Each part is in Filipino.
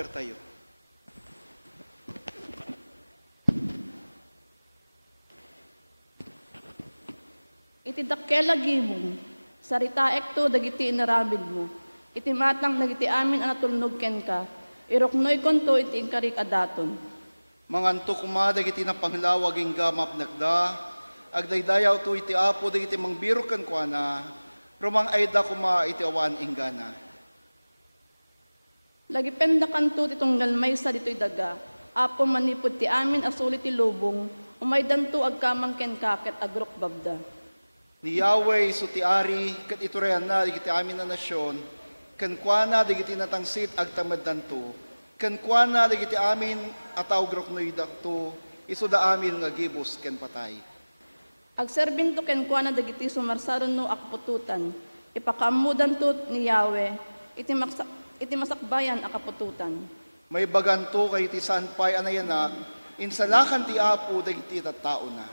Master tayo. Iti dakkela gibong, sarita ekto dagiti inaramid mo. Iti matang dagiti amin anatulnog ken ka, iroknoy konto iti inkarik adaton. Manganto kuma dagiti napanglawaging gamap nagda, agdaydayaw to iti apo dagiti mangbiro ken kuana, rumang ayda kuma iti awan inggana. Lagi penda kanto titong ngalmaysa dito'y daga, apo manipod ti amin asulit ti lubong, umay danto agkamang ken kaket agrok babda. Ni Yahweh so ti ari ket iturayan na digiti amin na nasyon, ken kuana digiti natangsit agtamad danto, ken kuana digiti amin ataw groknoy dakto, iso da amin nga gibos ken patay. Agserbin to ken kuana dagiti sumarsaron no akapututan, ipakamudan to ni Yahweh, iti masakbayan akapututan. May baganto kay ti sanpay anayanak, insalakan ti apo dagiti tattao na.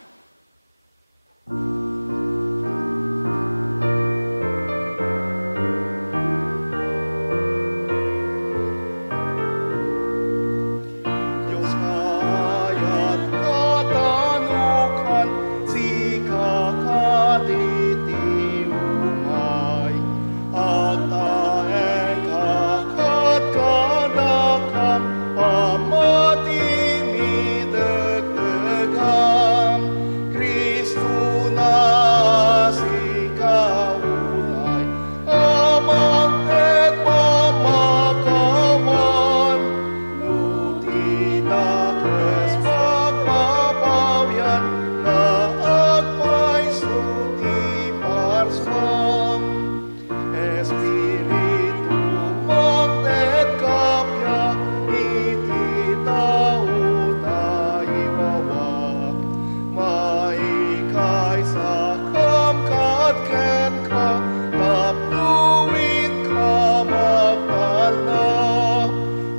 Diyos ngayat katanukan, si kakaditi umay, at taeng kakat kadakam, pamati midagdagam, Kristo na si kaunay, amang pet pamakawan, nuti nakes pagpapawyan, na agpay suti parsam. Espiritu magtet kapya, iti tao na iwawak, maikay sa kamkat ken ka, tapluin ka magtala,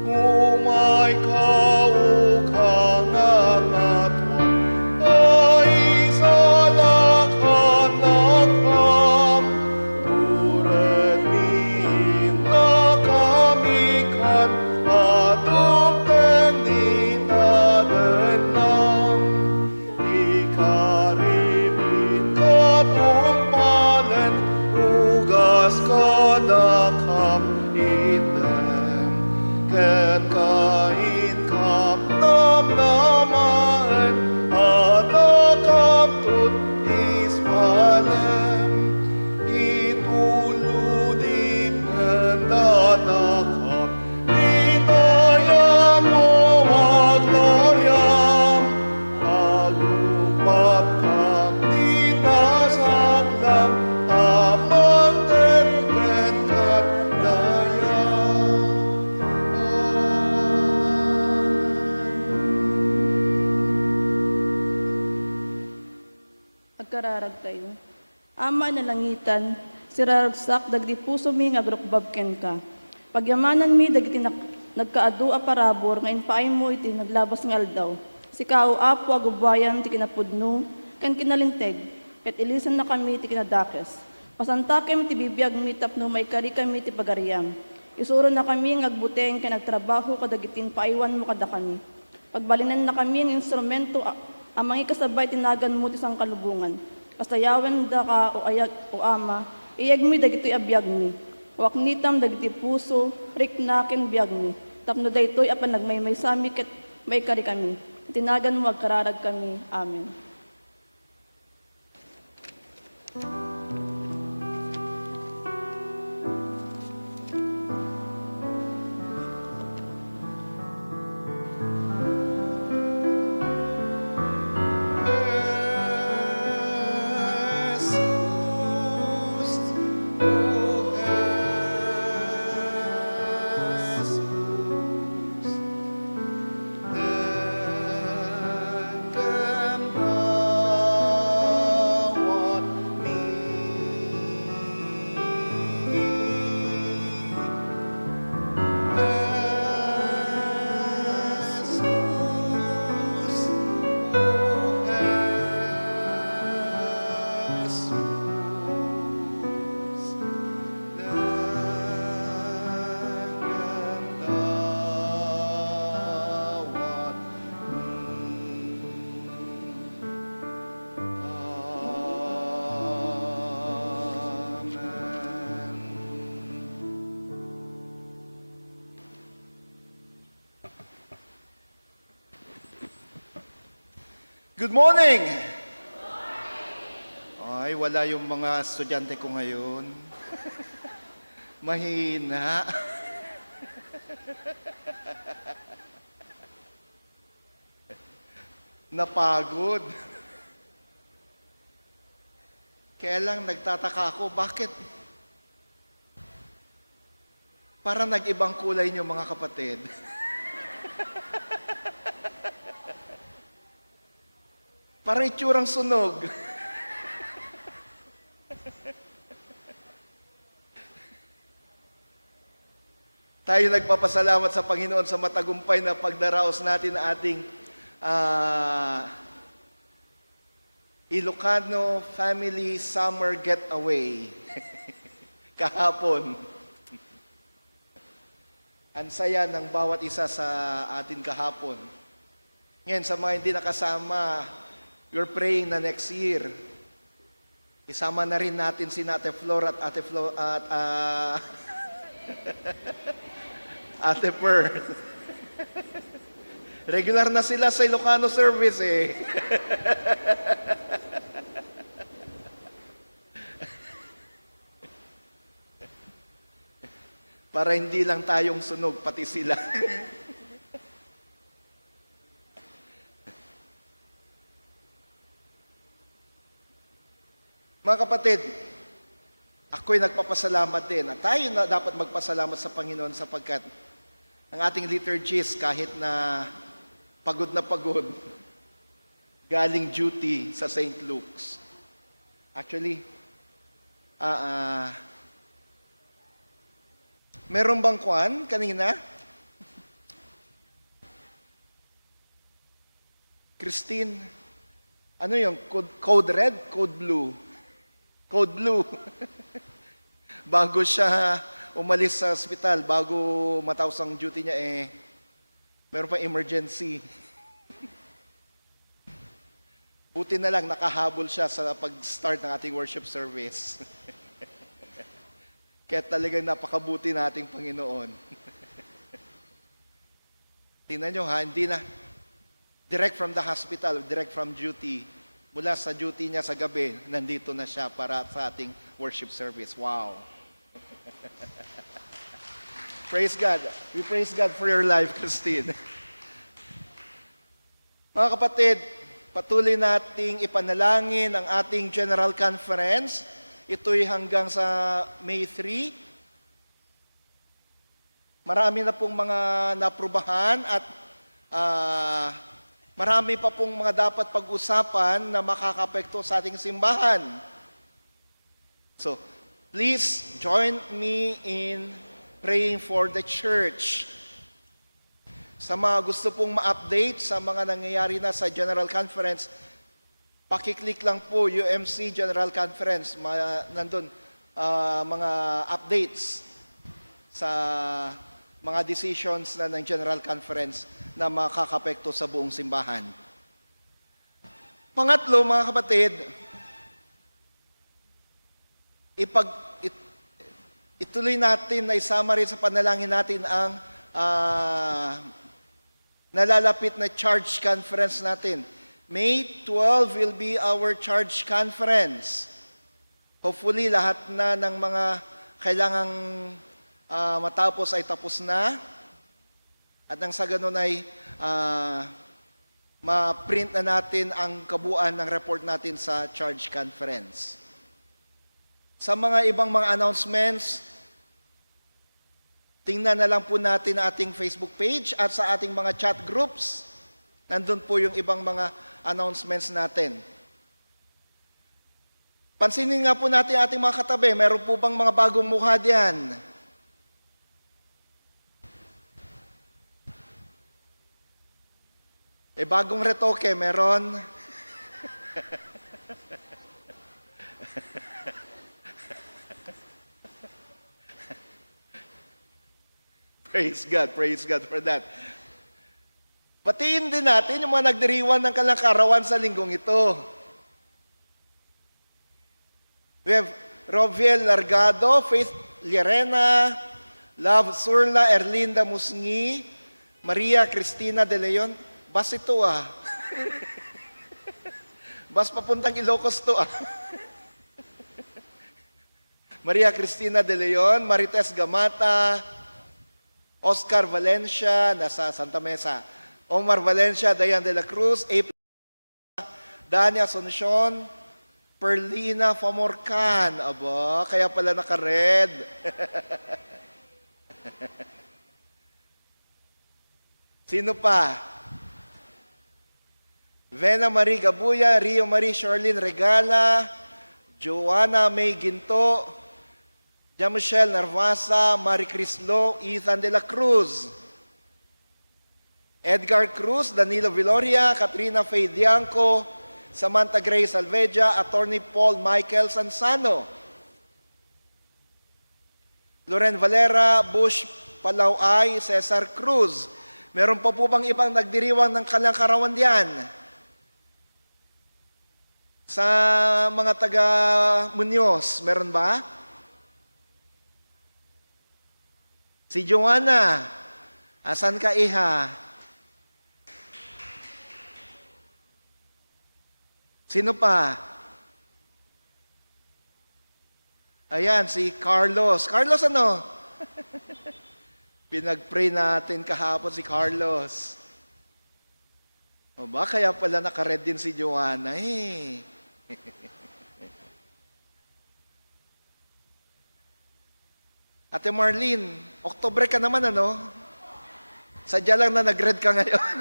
umay kaukang angatwan, ay salakan nakam, turet min nakamikan, at umten di nadenam, ikarimin katumpalan, ugas kadakam item, ket kain kap namnamaen, at akap tut ispalem, ituludin dadakap, itayam mo magloryam, agupap kam ditasaklam, amang tenken kat dayam. Agkararag tayo. Ama na langitan, siraragsak dagdi puso mi nga agrokbab ken ka. Pagyamanan mi dagiti nagkaadu a parabor nga inpaay mo iti naglabas nga aldaw. Sikaw apo agubayan ti kinapudno ken kinalinteg, ket ilisan na kami ti kinadakes. Pasantakem ti bibiyag mi tapno may kari kami ti pagariam. Isuro na kami nga agbuteng ken nagtrabaho kadagitin paaywan mo kada kami. Pagbalinan na kami ng instrumento amang ikasabay tinagan mo ti sangkalubungan. Kastayawen da ka o ayag o ama, iyag mi dagitoy abiyag mi. Waknitam dagiti puso, riknaken biyag mi. Tapno daytoy apan nagmaymay sami ket may kari kami. Tinagan mo agkararag kami. Amen. Jesus, Good morning! Ay, wala yung mga estudyante ko ngayon. Mahina. Napagod. Kaya lang nagtataka ako, bakit para nag-ibang kulay niyo mga kapatid? Parang itsurang sunog. Tayo nagpapasalamat sa Panginoon sa matagumpay na pagdaraos natin na ating Ilocano Family Summer Getaway. Kahapon. Ang saya ng bawat isa sa atin kahapon. Ngayon, sa mga hindi nakasama, we're praying na next year, isama na rin natin si Ate Flor at Ate Flo at Ate Per. Regular na sila sa Ilocano service eh. Para hindi lang tayong sunog, pati sila. Mga kapatid, ako'y nagpapasalamat din. At tayo na dapat magpasalamat sa Panginoon sapagkat ang ating liturgies kahit na pagod, galing duty sa St. Luke's. Actually, meron bang kwan kanina? Christine, ano yung code red, code blue? Code blue. Bago siya umalis sa ospital, bago matapos ang duty niya, meron pa emergency. Buti na lang nakahabol siya sa pag-start ng ating worship service. Kaya talagang napakabuti nating Panginoon. Tingnan nyo ha, hindi na direct from the hospital, direct from duty. Mula sa duty niya sa gabi, nandito na siya para sa ating worship service. Wow! Praise God. We praise God for your life, Christine. Mga kapatid, patuloy nating ipanalangin ang ating General Conference. Ito'y hanggang sa May 3. Marami na pong mga naprubahan at marami pa pong mga dapat pag-usapan na makakapekto sa ating simbahan. So, please join me in praying for the church. Sa mga gusto pong ma-update sa mga nangyayari na sa General Conference, pakiclick lang po UMC General Conference. Nandun mga updates sa mga decisions na ng General Conference na makakapekto sa buong simbahan. Pangatlo, mga kapatid, ituloy natin na isama rin sa panalangin natin ang nalalapit na Charge Conference natin. May 12 will be our Charge Conference. Hopefully, lahat na ng mga kailangang matapos ay tapos na. At nang sa ganun ay ma-print na natin ang kabuuan ng report natin sa Charge Conference. Sa mga ibang mga announcements, tingnan na lang po natin ang ating Facebook page at sa ating mga chat groups. Nandun po yung ibang mga announcements natin. Pansinin nga po natin ating mga katabi, meron po bang mga bagong mukha diyan? Bagong retoke, meron? Praise God for that. Batiin din natin yung mga nagdiriwan ng kalakarawan sa linggong ito. We have Roviel Largado, Faith Llerena, Love Surla, Erlinda Musngi, Maria Cristina De Leon. Bas ito Bas papuntang Ilocos to ah. Maria Cristina de Leon, Marites Gamata, Oscar Valencia, nasa Santa Mesa. Omar Valencia, Dayan de la Cruz, April, Dani Asuncion, Perlina Famorcan. Aba, kaya pala naka-red. Sino pa? Vena Marie Gabuya, Rio Marie Charlene Regala, Joanna May Ginto, Jamichelle Narvasa, Marie Cris Lo, Ethan de la Cruz, Edgar Cruz, Danilo Viloria, Katrina Faye Dianco, Samantha Grace Alveja, Attorney Paul Michael Sansano, Loren Valera, Bush Palauay, Cesar Cruz. Meron pa po bang ibang nagdiriwang ng kanilang karawan diyan? Sa mga taga Muñoz, meron ba? Si Joanna, asan ka iha? Sino pa? Ayan, si Carlos. Carlos ano? Pinag-pray natin kahapon si Carlos. O ba, kaya pala naka-red din si Joanna eh. Ate Marlene, Oktubre ka naman ano? Sadya lang na nag-red ka ngayon.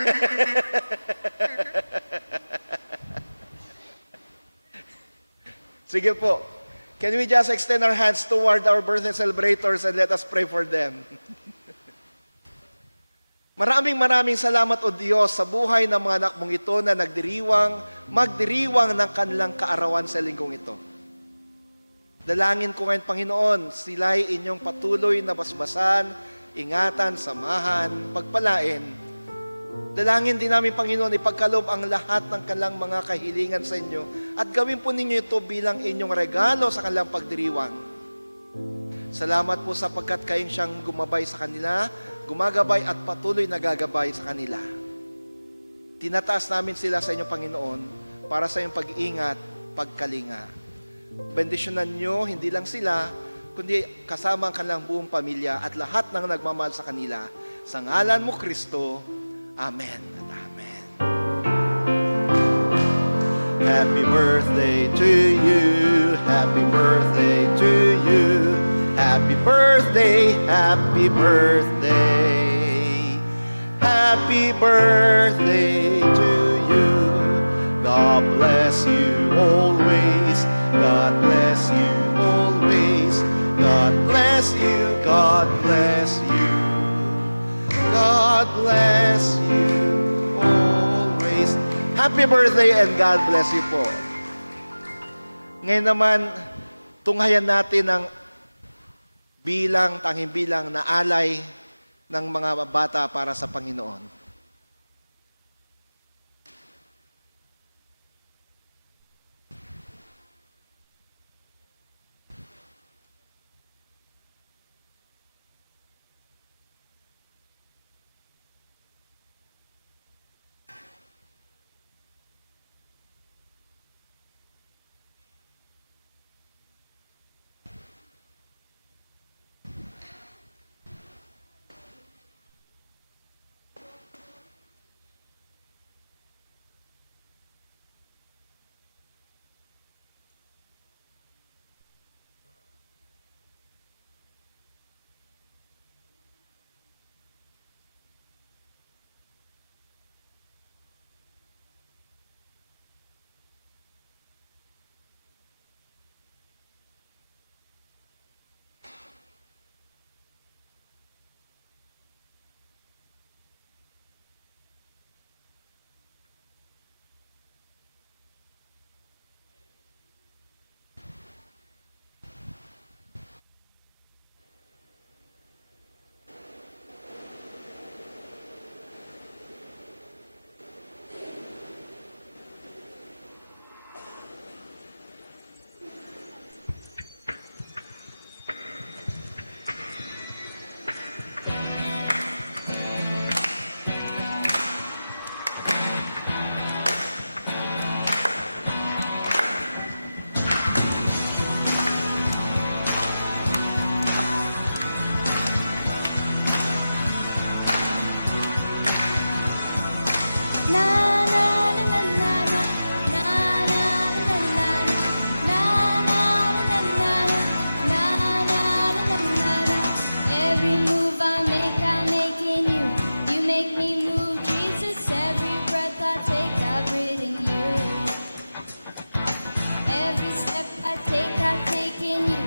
Sige po. Can we just extend our hands toward our birthday celebrators and let us pray for them? Maraming salamat o Diyos sa buhay ng mga anak mong ito na magdiriwang ng kanilang kaarawan sa linggong ito. Dalangin ko ngayon, Panginoon, sila'y inyong patuloy na basbasan, ingatan, samahan, pagpalain. Dalangin din namin, Panginoon, ipagkaloob ang lahat ng kanilang mga kahilingan sa inyo at gawin po ninyo ito bilang inyong regalo sa kanilang pagdiriwang. Salamat po sapagkat kayong siyang gumabay sa kanila, gumagabay at patuloy nagagabay sa kanila. Tinataas namin sila sa inyo, Panginoon, para sa iyong pag-iingat, pagkalinga. Bendisyonan nyo, hindi lang sila, kundi kasama ang kanilang buong pamilya at lahat ng nagmamahal sa kanila. Sa ngalan mo, Kristo. Amen at amen. Happy birthday to you. Happy birthday to you. Happy birthday, happy birthday. Happy birthday to you. God bless you always. God bless you always. God bless you. God bless you. God bless you always. Happy birthday and God bless you po. Ngayon naman, tunghayan natin ang tanging bilang na alay ng mga bata para sa Panginoon. Every move I make in you. You make me move, Jesus. Every breath I take, I breathe in you. Every step I take in you.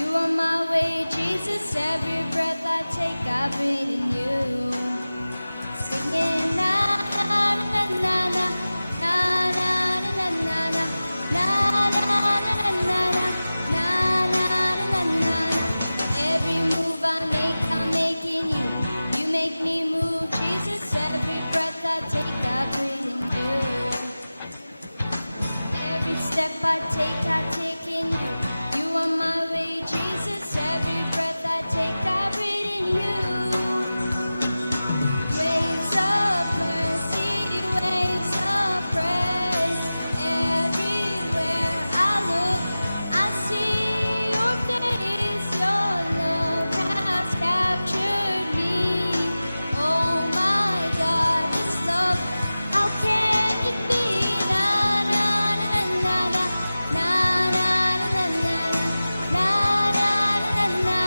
You are my way, Jesus. Every breath I take, I breathe in you. Singing na na na na na na na na na na na na na na na na. Every move I make in you. You make me move, Jesus. Every breath I take, I breathe in you. Every step I take in you. You are my way, Jesus. Every breath I take, I breathe in you. Waves of mercy, waves of praise. Everywhere I look, I see your face. Your love has captured me. Oh my God, this love, how can it be? Na na na na na na na na na na na na na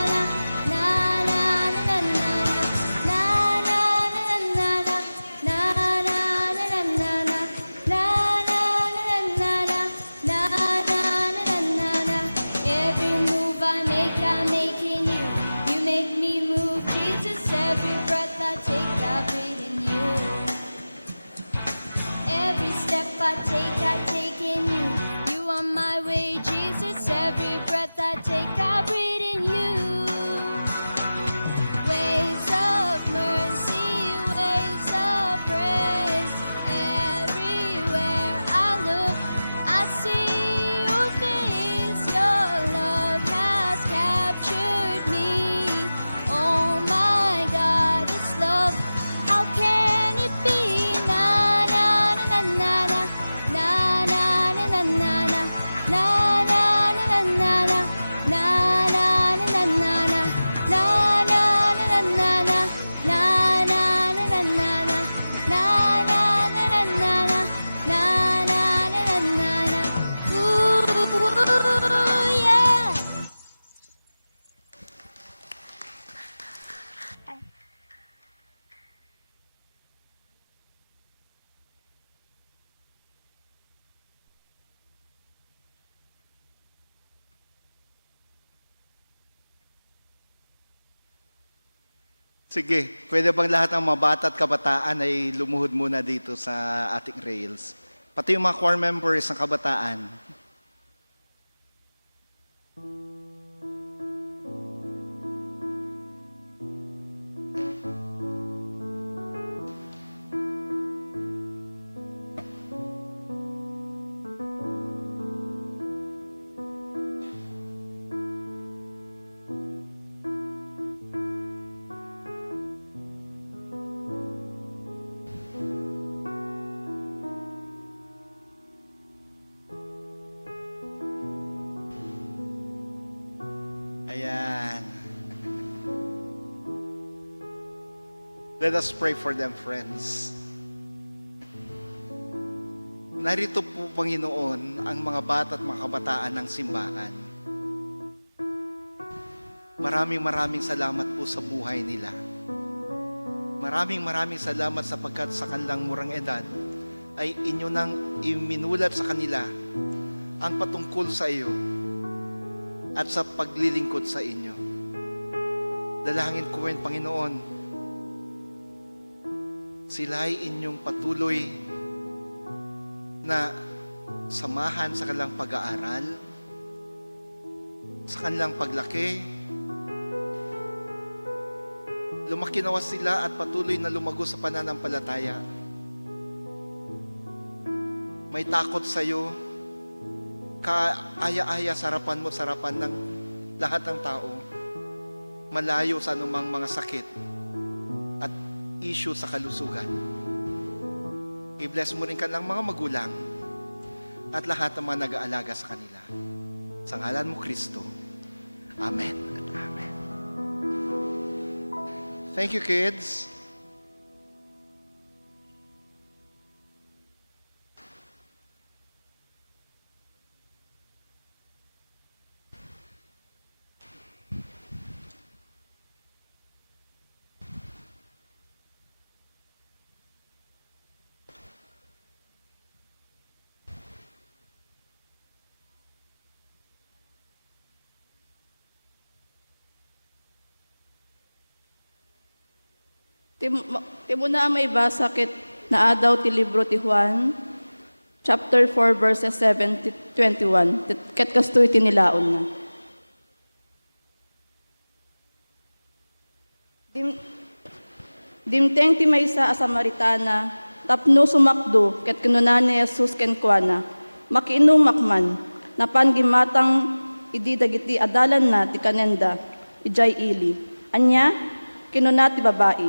Every move I make in you. You make me move, Jesus. Every breath I take, I breathe in you. Every step I take in you. You are my way, Jesus. Every breath I take, I breathe in you. Waves of mercy, waves of praise. Everywhere I look, I see your face. Your love has captured me. Oh my God, this love, how can it be? Na na na na na na na na na na na na na na na na. Sige, pwede bang lahat ng mga bata at kabataan ay lumuhod muna dito sa ating rails? Pati yung mga choir members ng kabataan. Ayan. Let us pray for them, friends. Narito po, Panginoon, ang mga bata at mga kabataan ng simbahan. Maraming salamat po sa buhay nila. Maraming salamat sapagkat sa kanilang murang edad ay inyo nang iminulat sa kanila ang patungkol sa iyo at sa paglilingkod sa inyo. Dalangin ko ngayon, Panginoon, sila ay inyong patuloy na samahan sa kanilang pag-aaral, sa kanilang paglaki. Lumaki nawa sila at patuloy na lumago sa pananampalataya. May takot sa iyo, kaaya-aya sa harapan mo, sa harapan ng lahat ng tao. Malayo sa anumang mga sakit at issue sa kalusugan. I-bless mo rin kanilang mga magulang at lahat ng mga nag-aalaga sa kanila. Sa ngalan mo, Kristo. Amen at amen. Thank you, kids. Timo na may basa ket naa daw ti libro ti Juan, chapter 4, verses 7 to 21. Ket kastoy tinilaon na. Dimteng ti maysa a Samaritana, tapno sumakdo, ket kinuna ni Jesus kenkwana, makiinom makman, napan gimatang idi dagiti adalan na ti kanenda, ijay ili. Anya, kinuna ti babae,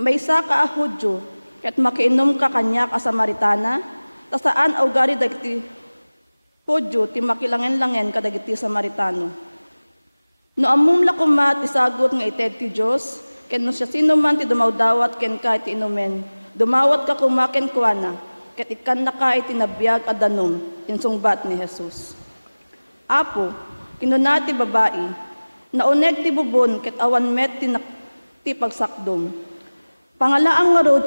maysa ka a Hudyo, ket makiinom ka kanya a Samaritana, ta saan awgari dagiti Hudyo ti makilangen-langen kadagiti Samaritano. No amum lakuma ti sagot nga ited ti Dios, ken no siya sino man ti dumawdawat ken ka ti inumen, dumawat ka kumaken kuana, ket ikan na ka iti nabiyag a danom, insungbat ni Jesus. Apo, kinuna ti babae, nauneg ti bubon ket awan met ti pagsakdom. Pangalaang nga rod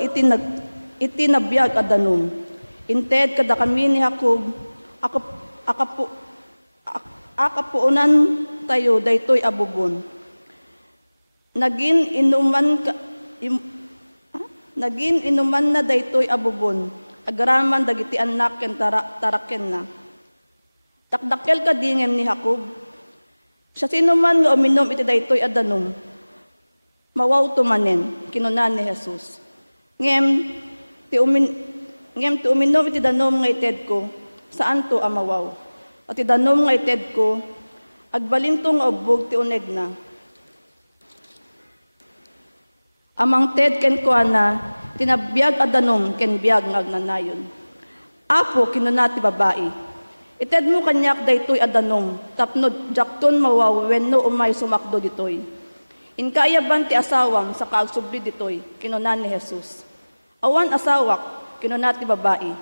iti nabiyag a danom. Inted kada kami ni Jacob, akapuunan tayo daytoy abubon. Nagin inuman na daytoy abubon, agaraman dagiti anak ken taraken na. Takdakkel ka dingem ni Jacob. Siya sino man nga uminom iti daytoy adanom, mawaw tumanen, kinunan ni Jesus. Ngem ti uminom iti danom nga ited ko, saan to amawaw? At ti danom nga ited ko, agbalintong ubog ti uneg na. Amang ted ken kuana, tinabiyag adanom ken biyag nga agnanayon. Apo kinuna ti babae, ited mo kanyak daytoy adanom, tapno jakton mawaw wenno umay sumakdo ditoy. Inkayaban ti asawam sa kaagsubli ditoy, kinuna ni Jesus. Awan asawak, kinuna ti babae.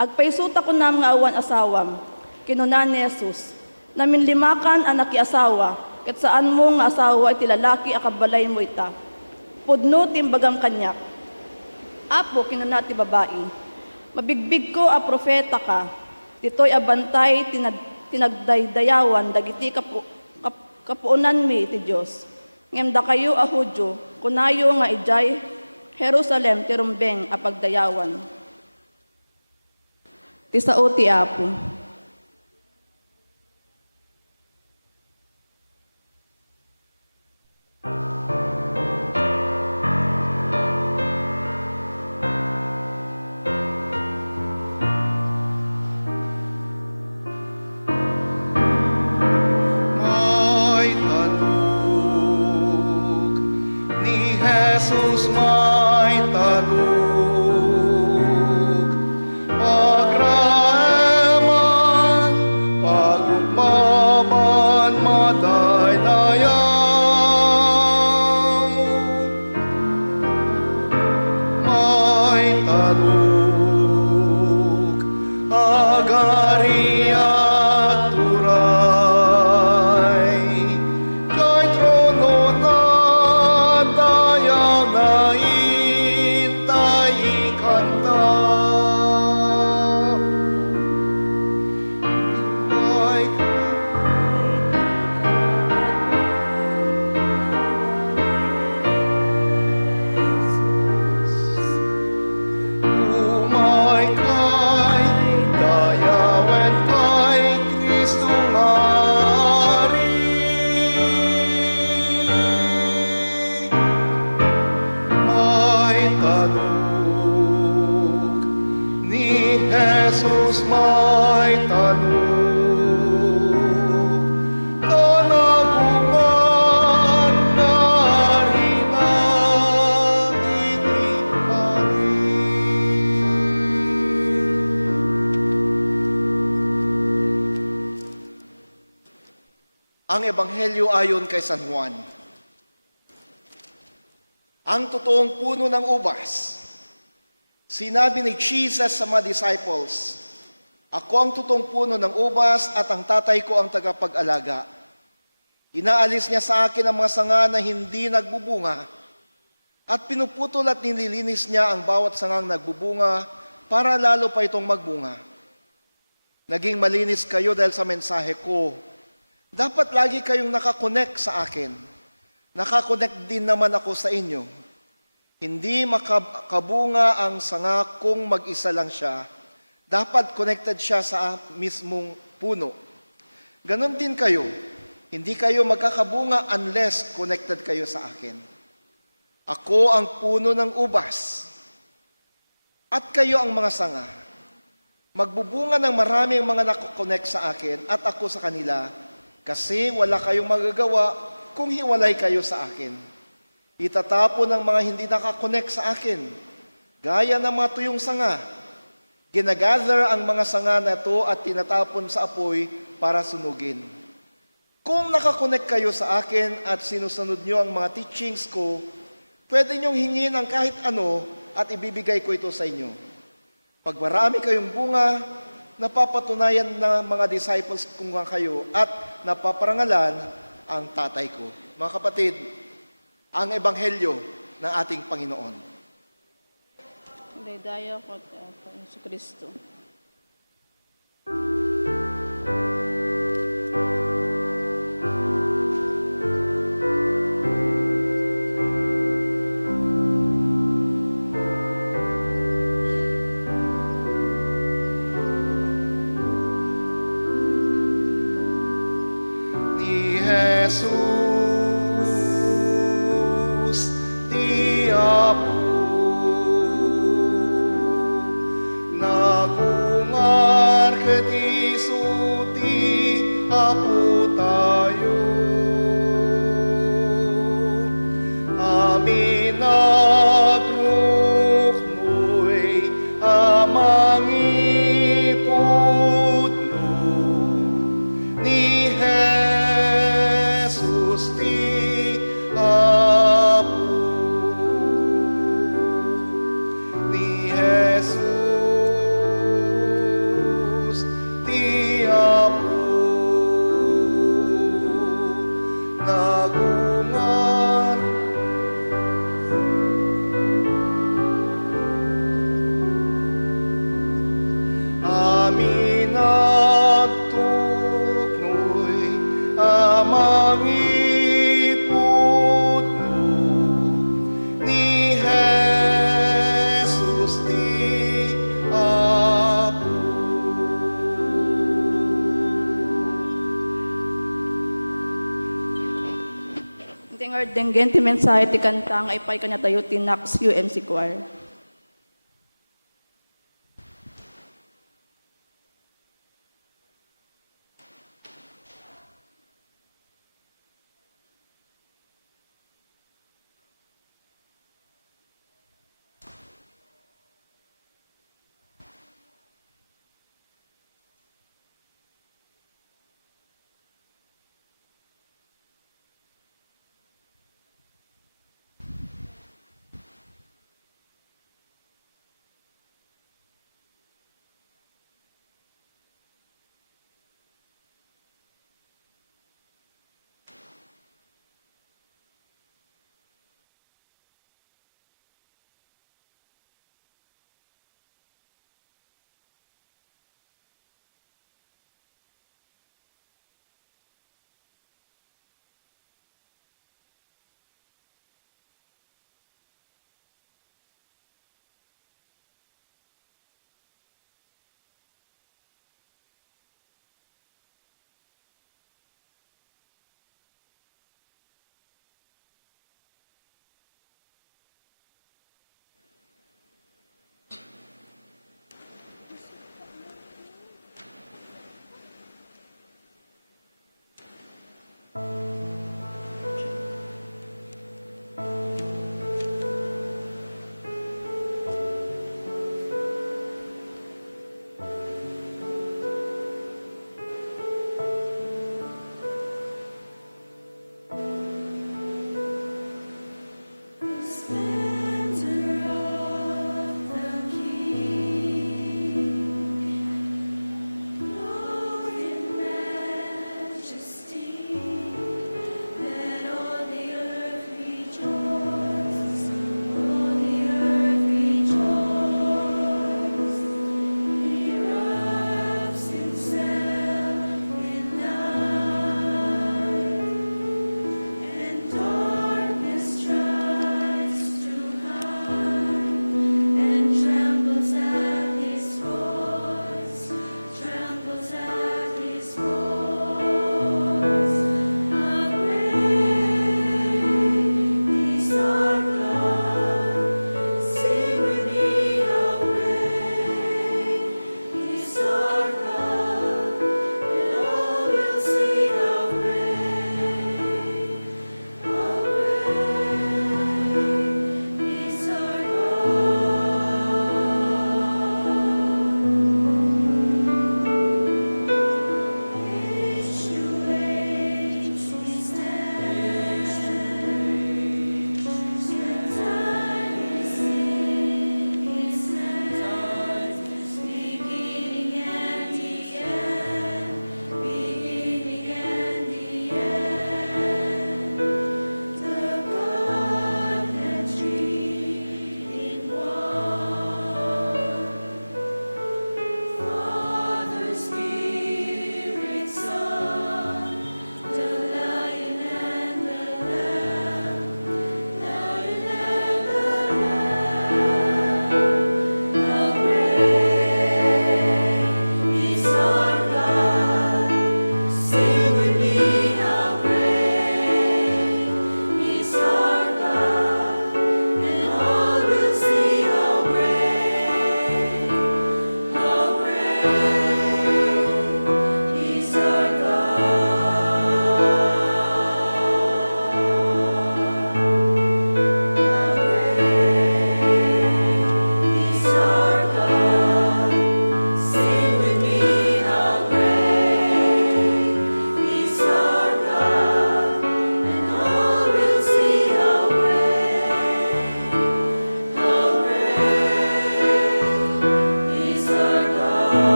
Agpaisuta ko nam nga awan asawam, kinuna ni Jesus. Naminlimakan anak ki asawa, ket saan mo nga asawa iti lalaki akabalay mo ita. Pudno timbagang kanyak. Apo, kinuna ti babae, mabigbig ko a profeta ka, dito'y abantay tinagdaydayawan, dagiti kapuunan mi ti Diyos. Ngemda kayo a Hudyo, kunayo nga ijay, Jerusalem ti rumbeng a pagdayawan. Ti sao ti Apo. Jesus may talog, pagraeman, pagugmaman, madaydayaw. May talog, agari at turay, kay trono na tayaw na ikanta. Ay umay kay dayawen kay Kristo Mari. May talog ni Jesus, may talog, tanaguman na rin ang inipari. Ang Ebanghelyo ayon kay San Juan. Ang totoong puno ng ubas. Sinabi ni Jesus sa mga disciples, ako ang totoong puno ng ubas at ang tatay ko ang tagapag-alaga. Inaalis niya sa akin ang mga sanga na hindi nagbubunga at pinuputol at nililinis niya ang bawat sangang nagbubunga para lalo pa itong magbunga. Naging malinis kayo dahil sa mensahe ko. Dapat lagi kayong nakakonect sa akin. Nakakonect din naman ako sa inyo. Hindi makabunga ang sanga kung mag-isa lang siya. Dapat connected siya sa mismong puno. Ganon din kayo. Hindi kayo magkakabunga unless connected kayo sa akin. Ako ang puno ng ubas. At kayo ang mga sanga. Magbubunga ng marami ang mga nakokonect sa akin at ako sa kanila kasi wala kayong magagawa kung hiwalay kayo sa akin. Itatapon ng mga hindi nakakonect sa akin, gaya ng mga tuyong sanga. Ginagather ang mga sanga na ito at tinatapon sa apoy para sunugin. Kung nakakonect kayo sa akin at sinusunod nyo ang mga teachings ko, pwede nyong hingin ang kahit ano at ibibigay ko ito sa inyo. Pag marami kayong bunga, napapatunayan na mga disciples ko nga kayo at napaparangalan ang tatay ko. Mga kapatid, ang ebanghelyo ng ating Panginoon. Daydayo ko sa Yesu Kristo. Ni Jesus, ti Apo, nagungar ket isu ti Apo tayo. Amin agruknoy amang iputno ni Jesus ti Apo. Ni Jesus ti Apo. Nagungar amin agtuknoy amang iputno ni Jesus ti Apo. Tingar denggen ti mensahe ti kantang ay pay kanya tayo ti Nax UMC Choir.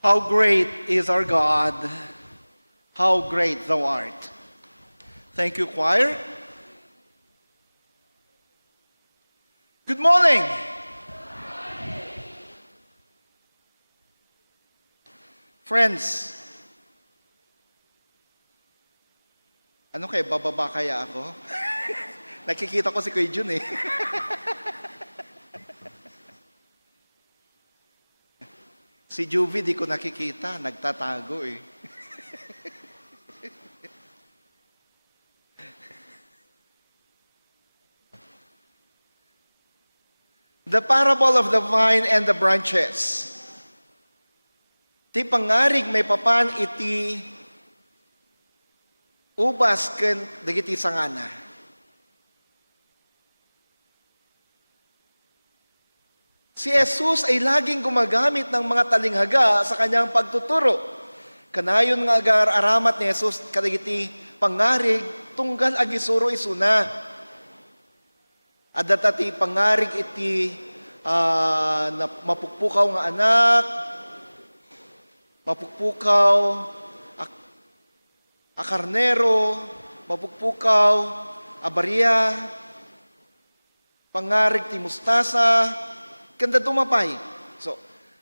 How great is our God. How great thou art. Thank you, choir. Good morning. Friends, ano kaya, bababa kaya ako? Nakikita ko si Kuya Jun eh. Si Juvie di ko nakikita, nagtatago eh. The parable of the vine and the branches. Ti pangarig may papan iti ubas ken dagiti sangana. Si Jesus ay laging gumagamit ng mga talinghaga sa kanyang pagtuturo. Kanayon nga agar aramat ni Jesus kadagiti pangarig tunggal agisuro isuna. Adatati pangarig iti na mapukpukaw nga anak, mapukpukaw a karnero, mapukpukaw a barya, pangarig ti mustasa, kanda dumapay. So,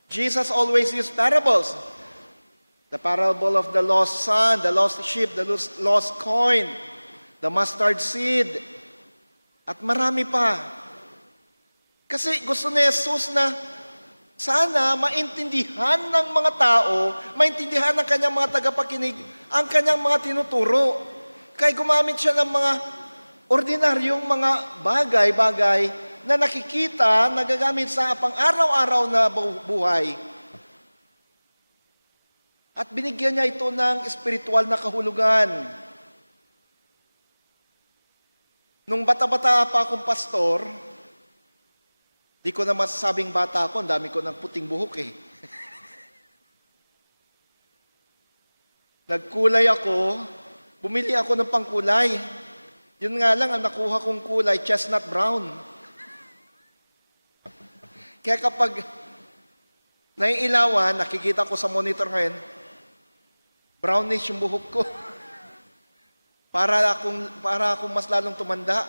Jesus always used parables. The parable of the lost son, the lost sheep, the lost coin, the mustard seed, at marami pa. Kasi gusto ni Jesus na sana maintindihan ng mga tao, maintindihan ng kanyang mga tagapakinig, ang kanyang mga tinuturo. Kaya gumamit siya ng mga ordinaryong mga bagay-bagay na nakikita, nagagamit sa pang-araw-araw na buhay. At binigyan niya ito ng espiritual na kahulugan. Nung bata-bata pa akong pastor, di ko na masasabing bata ako, ang dami ko ng puting buhok eh. Nagkulay ako, bumili ako ng pangkulay. Yun nga lang, ang nakuha kong kulay, chestnut brown. Kaya kapag naiilawan, nakikita ko sa monitor ngayon, brownish yung buhok ko. Para akong mas lalong tumanda.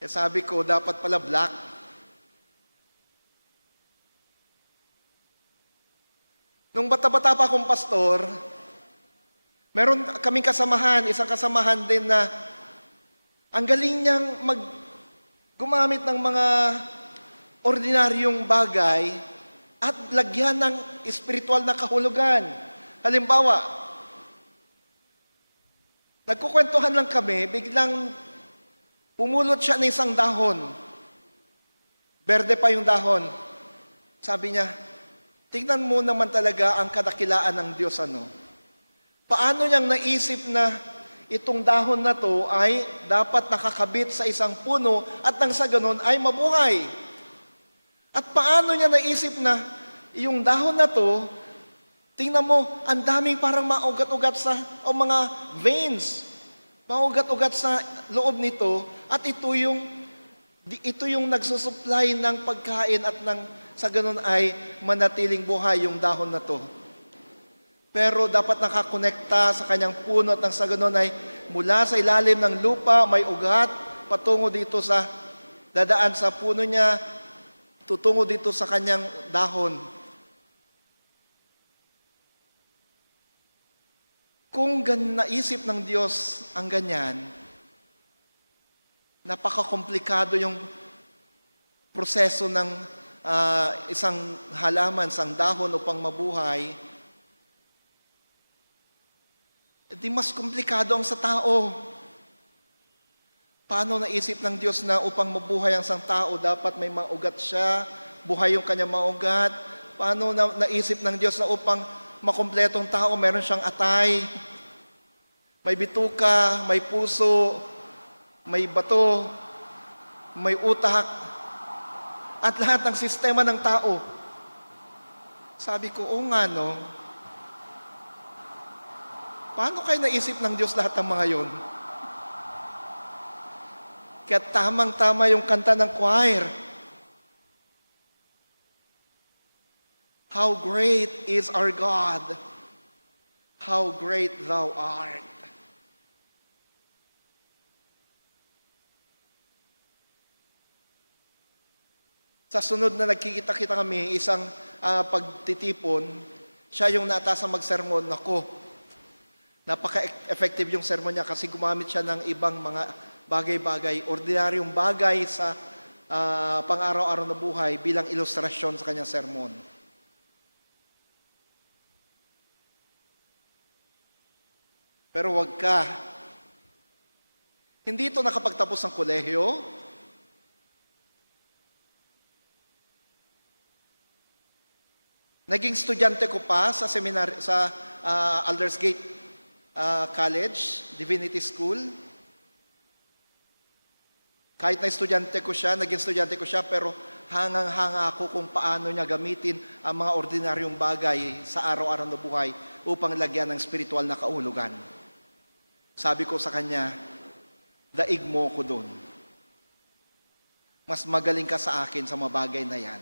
Eh sabi ko, dapat pala black. Nung bata-bata pa akong pastor, meron kaming kasamahan, isang kasamahan din na ang galing niyang gumamit ng mga ordinaryong bagay at lagyan ng espiritual na kahulugan. Halimbawa, nagkukwentuhan lang kami, biglang pumulot siya ng isang dahon. Berde pa yung dahon. Sabi niya, tingnan mo naman talaga ang kadakilaan ng Diyos. Paano niyang naisip na itong dahon na to ay dapat nakakabit sa isang puno at nang sa ganun ay mabuhay? At paano niya naisip na yung dahon na to, tingnan mo, ang daming parang maugat-ugat o mga veins, maugat-ugat sa loob nito, at ito yung nagsusupply ng pagkain at sa ganun ay manatiling buhay yung dahon na to. Pero dapat nakakonekta sa kanyang puno at sa ganun ay mula sa ilalim ng lupa, may ugat, patungo dito dadaan sa puno niya, tutungo dito sa kanyang dahon. Kung naisip ng Diyos ang ganyan, napaka-komplikado yung proseso ng isang halaman, isang dahon upang mabuhay. Di mas komplikado ang sa tao. Paano naisip ng Diyos na upang mabuhay ang isang tao, dapat may maugat siya, buhay yung kanyang maugat? Paano naisip ng Diyos na upang makumpletong tao, meron siyang atay, may bituka, may puso, may bato, may utak, at lahat ng sistema ng tao? Sabi ko, oo nga no. Paano kayo naisip ng Diyos lahat ng mga yon? Kaya tamang-tama yung kanta ng choir. How great is our God! How great thou art! Sa sunod na nagkikita-kita kami, isang pagtitipon, siya yung natasang magsermon. Nako, napaka-effective yung sermon niya kasi gumamit siya ng ibang mga bagay-bagay, ordinaryong bagay sa pang-araw-araw na buhay bilang ilustrasyon sa kanyang sermon. Pero wag ka. Hindi ito nakapagtapos ng kolehiyo. Naging estudyante ko pa sa seminar sa Aldersgate College, Divinity School. Kahit na estudyante ko siya, naging estudyante ko siya, pero hangang-hanga ako kung paano niya gamitin ang mga ordinaryong bagay sa araw-araw na buhay upang lagyan ng spiritual na kaulugan. Sabi ko sa kanya, daig mo ko doon. Mas magaling ka sa akin sa mga bagay na yan.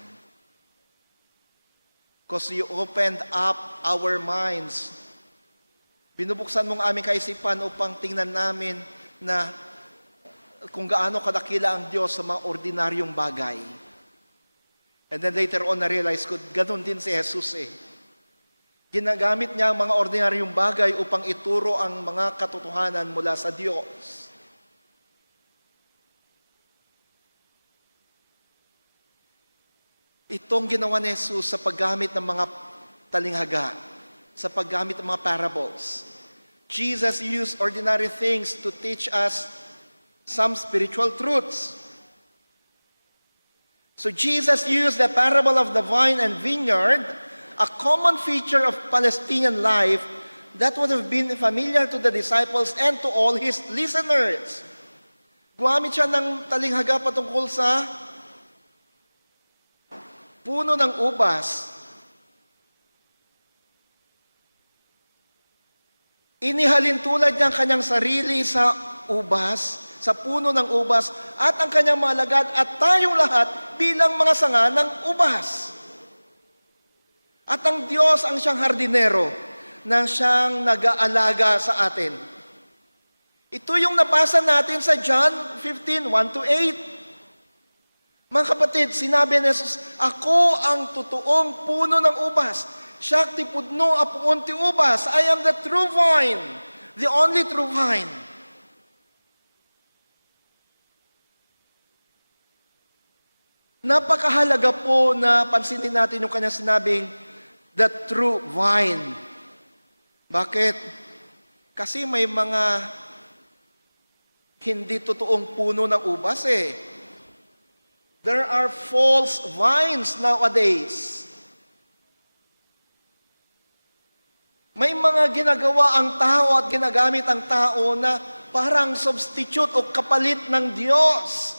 Because you opened up our minds. Binubuksan mong aming kaisipan upang tingnan namin na kung gaano kadakila ang Diyos sa mga ordinaryong bagay. And then later on, na-realize ko, ganun din si Jesus eh. Ginagamit niya ang mga ordinaryong bagay upang ituro ang mga katotohanan mula sa Diyos. Itong ginawa ni Jesus sa paggamit ng mga talinghaga, sa paggamit ng mga parables. Jesus used ordinary things to teach us some spiritual truths. So Jesus used the parable of the vine and vineyard, a common feature of Palestinian life that would have been familiar to the disciples and to all his listeners. Gumamit siya ng talinghaga patungkol sa puno ng ubas. Inihalin tulad niya ang kanyang sarili sa ubas, sa puno ng ubas, at ang kanyang mga alagad at tayong lahat bilang mga sanga ng ubas. At ang Diyos ang siyang hardinero na siyang nag-aalaga sa atin. Ito yung nabasa natin sa John 15, 1-8. Mga kapatid, sinabi ni Jesus, ako ang totoong puno ng ubas. Siya tipudno apuon ti ubas. I am the true vine, the only true vine. Napakahalaga po na pansinin natin yung kanyang sinabing, the true vine. Bakit? Kasi may mga hindi totoong puno ng ubas eh. There are false vines nowadays. May mga ginagawa ang tao at ginagamit ang tao na parang substitute o kapalit ng Diyos.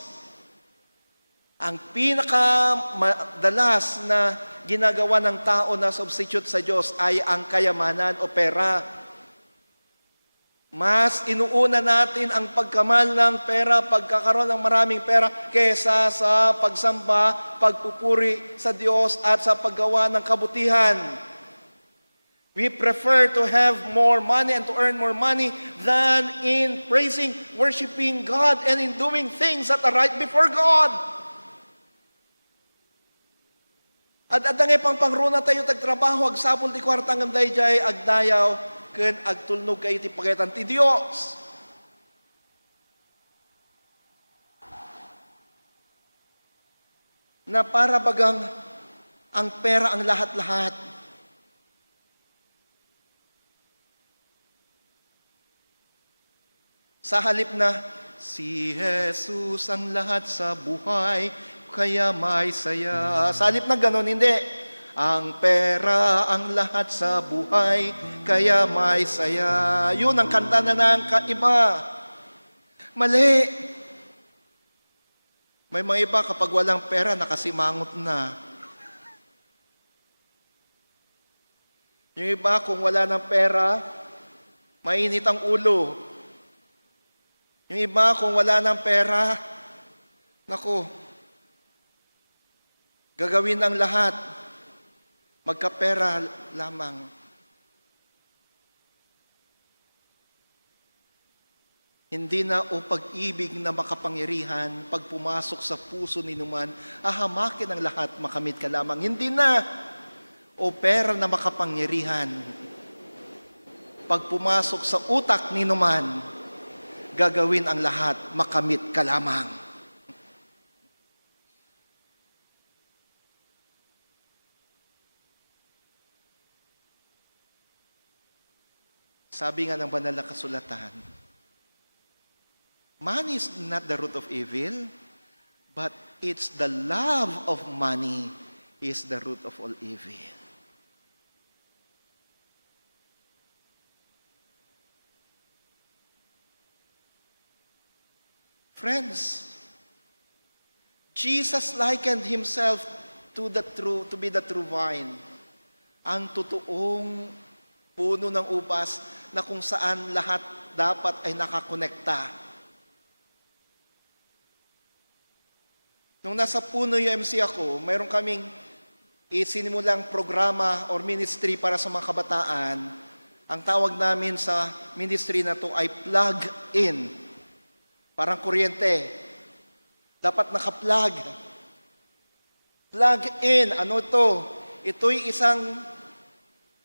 Ang pinakamadalas na ginagawa ng tao na substitute sa Diyos ay ang kayamanan o pera. Mas inuuna natin ang pagkamal ng pera, pagkakaroon ng maraming pera, kesa sa pagsamba, pagpupuri sa Diyos at sa paggawa ng kabutihan. We prefer to have more money and to earn more money than in praising, worshiping God, and in doing things that are right before God. At adangay pang pangruna tayo tagtrabaho, agsapol ti kwartang ang dayjay, agdayaw, ken agtulnog kay ti pagitan ti Dios. Na para bagang ang pera ang lahat-lahat. Sa halip na, si Jesus ang lahat sa buhay, kaya may saya. Sa halip na ganon, hindi. Ang pera ang lahat sa buhay, kaya may saya. Yun ang kanta na ng iba. Mali. May mga iba kapag walang pera, nakasimangot na. Yung iba kung wala ng pera, mainit ang ulo. Yung iba kung wala ng pera, naku, gagawin ang lahat magkapera lamang. Hindi na o pag-ibig na makapangyarihan, pag pumasok sa puso ni numan, ahamakin ang lahat, makamit ka lamang. Hindi na o pera na makapangyarihan, pag pumasok sa utak ni numan, gagawin ang lahat, makamit ka lamang. Sabi nga ng banal na kasulatan, money is not the root of evil, but it's the love of money is the root of all evil. Friends, Jesus likened himself to be the true vine, ang totoong puno ng ubas na kung saan lahat dapat ay nakakonekta. Nung nasa Puno UMC ako, mayroon kaming isinimulang programa or ministry para sa mga kabataan. Ang tawag namin sa ministry na to ay plug in. Parang kuryente. Dapat naka-plug. Plug in. Ano to? Ito'y isang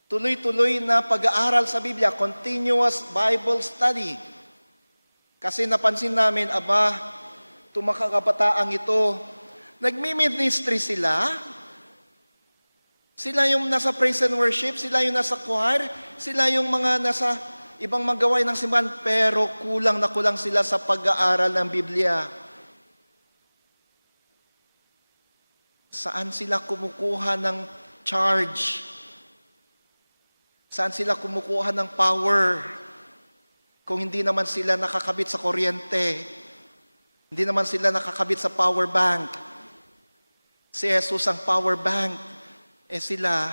tuloy-tuloy na pag-aaral sa Biblia, continuous Bible study. Kasi napansin namin, itong mga kabataang ito, nagmi-ministry sila. Sila yung nasa praise and worship, sila yung nasa choir, sila yung mga nasa ibang mga gawain ng simbahan, pero kulang na kulang sila sa pag-aaral ng Biblia. Saan sila kumukuha ng charge? Saan sila kumukuha ng power? Kung hindi naman sila nakakabit sa kuryente, hindi naman sila nakakabit sa power bank. Si Jesus ang power bank. Sila,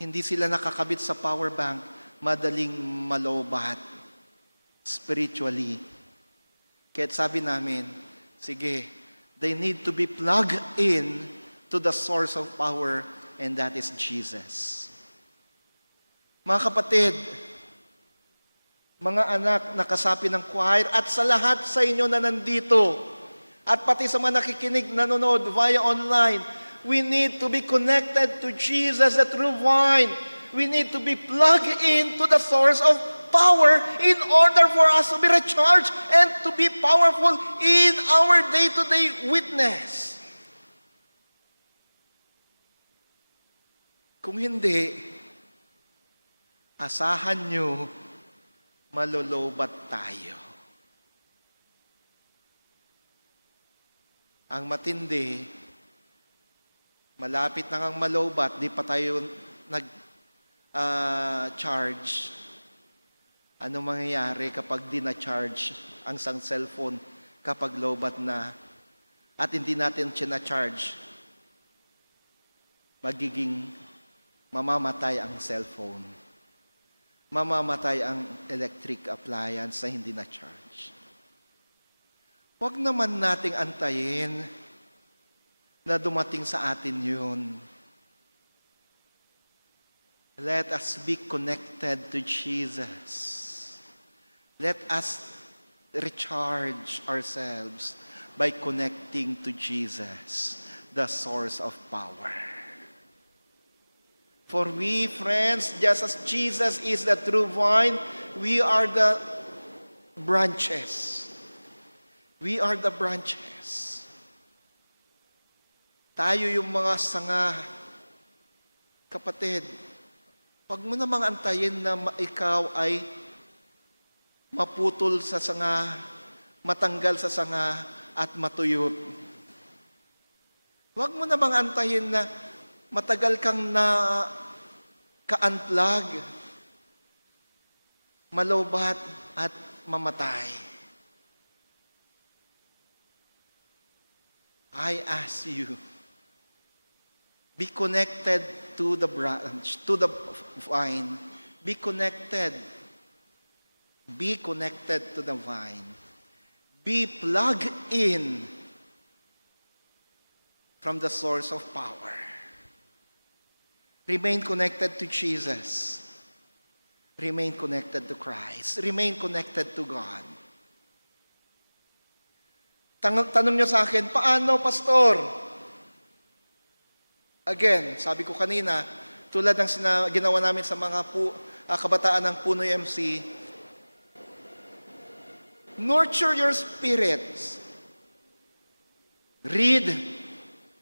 hindi sila nakakabit sa power bank, madaling malobat spiritually. Kaya sabi namin, sige, they need to be plugged in to the source of power, and that is Jesus. Mga kapatid, mga anak na kasapi ng choir, at sa lahat sa inyo na nandito, at pati sa mga nakikinig, nanonood via online, we need to be connected to Jesus, the true vine. We need to be plugged into the source of power in order for us to be recharged and to be powerful in our day-to-day witness. Kung hindi, asahan nyo, malolobat tayo. Ang matindi, malapit na kang malobat, di pa tayo nag-charge. Ano mangyayari kapag di na-charge ang isang cellphone kapag lobat na at hindi natin charge? Magiging mamamatay ang cellphone. Mamamatay ang electric appliance na hindi na-charge. Huwag naman nating antayin na dumating sa atin yun. Let us be connected to Jesus. Let us recharge ourselves by connecting to Jesus, the source of power. For we, friends, just as Jesus is the true vine, we are the branches. We are the branches. Tayo yung mga sanga. Kapatid, huwag mo namang antayin na ikaw ay maputol sa sanga, matanggal sa sanga, at matuyot. Huwag mo namang antayin na matagal kang na ka-unplug, malobat at mamatay. I ask you, be connected to the branch, to the vine. Be connected. Be connected to the vine. Be plugged in from the source of power. Remain connected to Jesus. Remain connected to Christ. Remain connected to God. Tanong nyo sa akin, paano, Pastor? Again, sabi ko kanina, tulad ng ginawa namin sa mga kabataan ng Punoy MC, nurture your spirits. Read,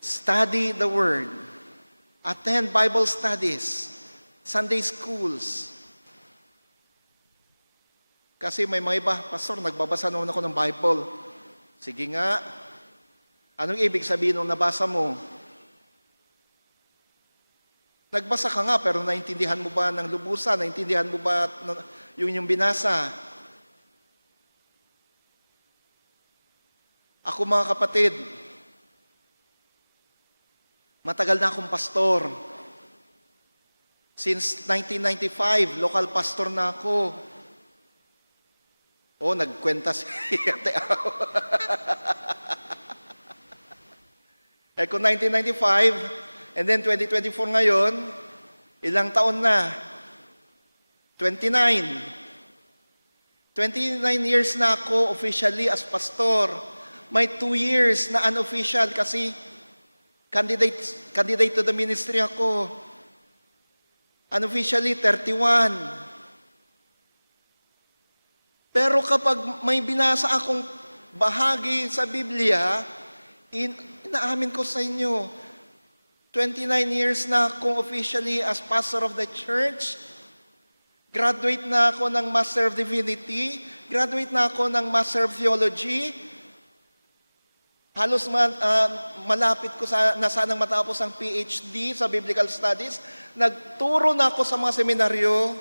study the Word. Attend Bible studies, Sunday schools. Kasi may mga iba, Pastor, nagbabasa naman ako ng Bible. Sige nga. Anong ibig sabihin nung nabasa mo? Nagbasa ka nga, pero naintindihan mo ba ng lubusan? Naintindihan mo ba yung binasa? Ako mga kapatid, matagal na akong pastor. Since 1995, local pastor na ako. Oh, nagkwenta si Ate Au. Kung 1995, and then 2024 ngayon, ilang taon na? 29. 29 years na ako officially as pastor. May 2 years na unofficial kasi candidate to the ministry ako. Unofficially, 31. Pero kapag may binasa akong bahagi sa Biblia, inaamin ko sa inyo, 29 years na akong officially as pastor of the church. Graduate na ako ng Master of Divinity. Graduate na ako ng Master of Theology. Halos malapit ko na sanang matapos ang PhD sa Biblical Studies. Nagturo na ako sa mga seminaryo.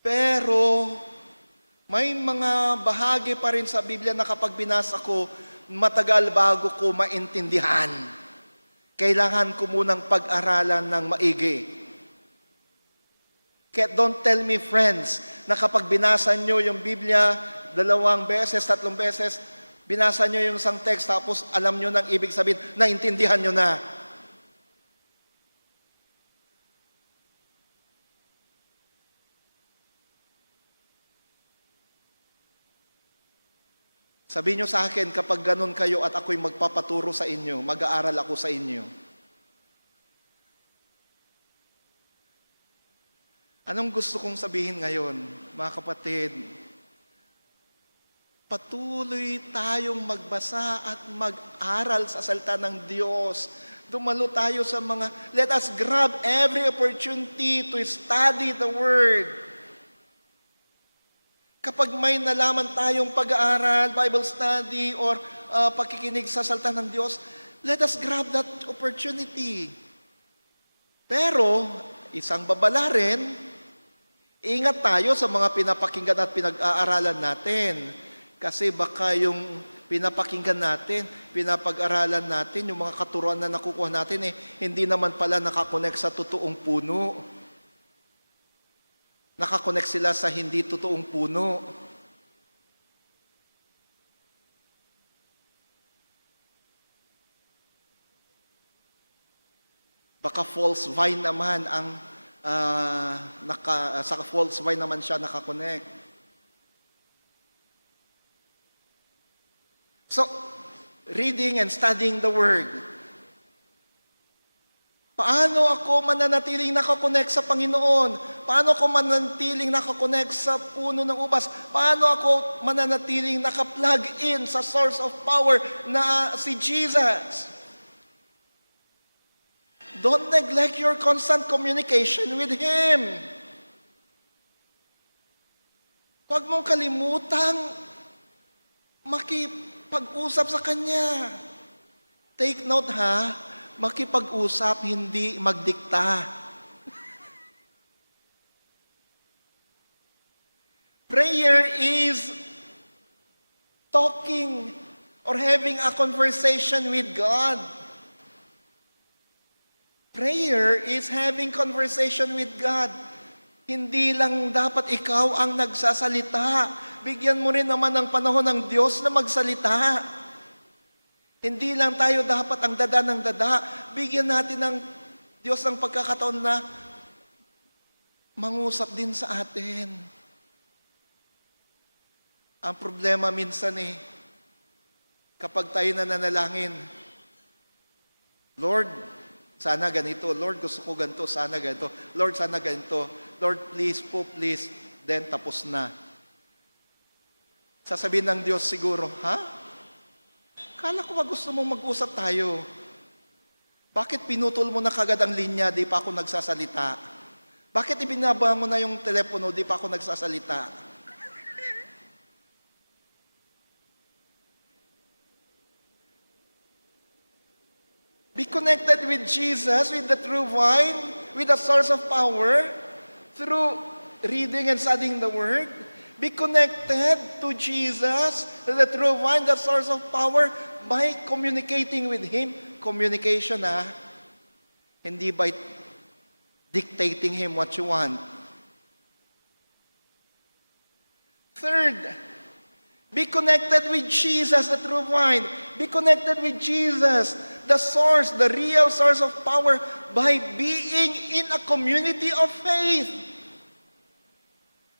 Pero may mga bahagi pa rin sa Biblia na kapag binasa ko, matagal bago ko maintindihan. Kailangan ko munang pag-aralan ng maigi. Kaya don't tell me, friends, na kapag binasa nyo yung Biblia 2 beses, 3 beses, binasa nyo yung isang text, tapos alam nyo ng ibig sabihin, naintindihan nyo na. Sabihin nyo sa akin, kapag ganun kayo at ako'y magpapaturo sa inyo, mag-aaral ako sa inyo. Anong gusto kong sabihin ngayon, mga kapatid? Patuloy tayong magbasa at mag-aral sa salita ng Diyos. Dumalo tayo sa let us grab every opportunity to study the Word. Kapag may nalaman tayong pag-aaral, Bible study, or pakikinig sa salita ng Diyos, let us grab that opportunity. Pero, isang babala rin, ingat tayo sa mga pinapakinggan at pinag-aaralan natin. Kasi baka yung pinapakinggan natin, pinapag-aralan natin, yung mga katuruan na nakukuha natin, hindi naman pala nakakonect sa totoong puno. Nakakonect sila sa hindi totoong puno. Baka false vine naman ang sa false vine naman siya nakakonect. So, reading and studying the Word. Paano ako mananatiling nakakonect sa Panginoon? Paano ako mananatiling nakakonect sa puno ng ubas? Paano ako mananatiling nakaplug in sa source of power na si Jesus? Don't neglect your constant communication with Him. Huwag mong kalimutang makipag-usap sa Kanya. Take note ha, makipag-usap, hindi magdikta. Prayer is talking or having a conversation with God. Prayer is having conversation with God. Hindi lang dapat ikaw ang nagsasalita. Bigyan mo rin naman ng panahon ng Diyos na magsalita. Hindi lang tayo dapat ang dada ng dada. Bigyan natin ng Diyos ng pagkakataon na mangusap din sa atin. Ang problema minsan kapag tayo nananalangin, Lord, sana ganito. Lord, gusto ko ganito. Sana ganito. Lord, sana ganito. Lord, please po, please. Then, tapos na. Sasabihin ng Diyos siguro, Kala ko ba gusto mong mag-usap tayo? Bakit pinutol mo na kagad ang linya, di pa ako nagsasalita? Bakit ibinaba mo na yung telepono, di pa ako nagsasalita? Be connected with Jesus, with the true vine, with the source of power, through reading and studying the Word. Be connected to Jesus, the true vine, the source of power, by communicating with Him. Communication, hindi by dictating Him what you want. Third, be connected with Jesus, the true vine. Be connected with Jesus, the source, the real source of power, by being in a community of faith.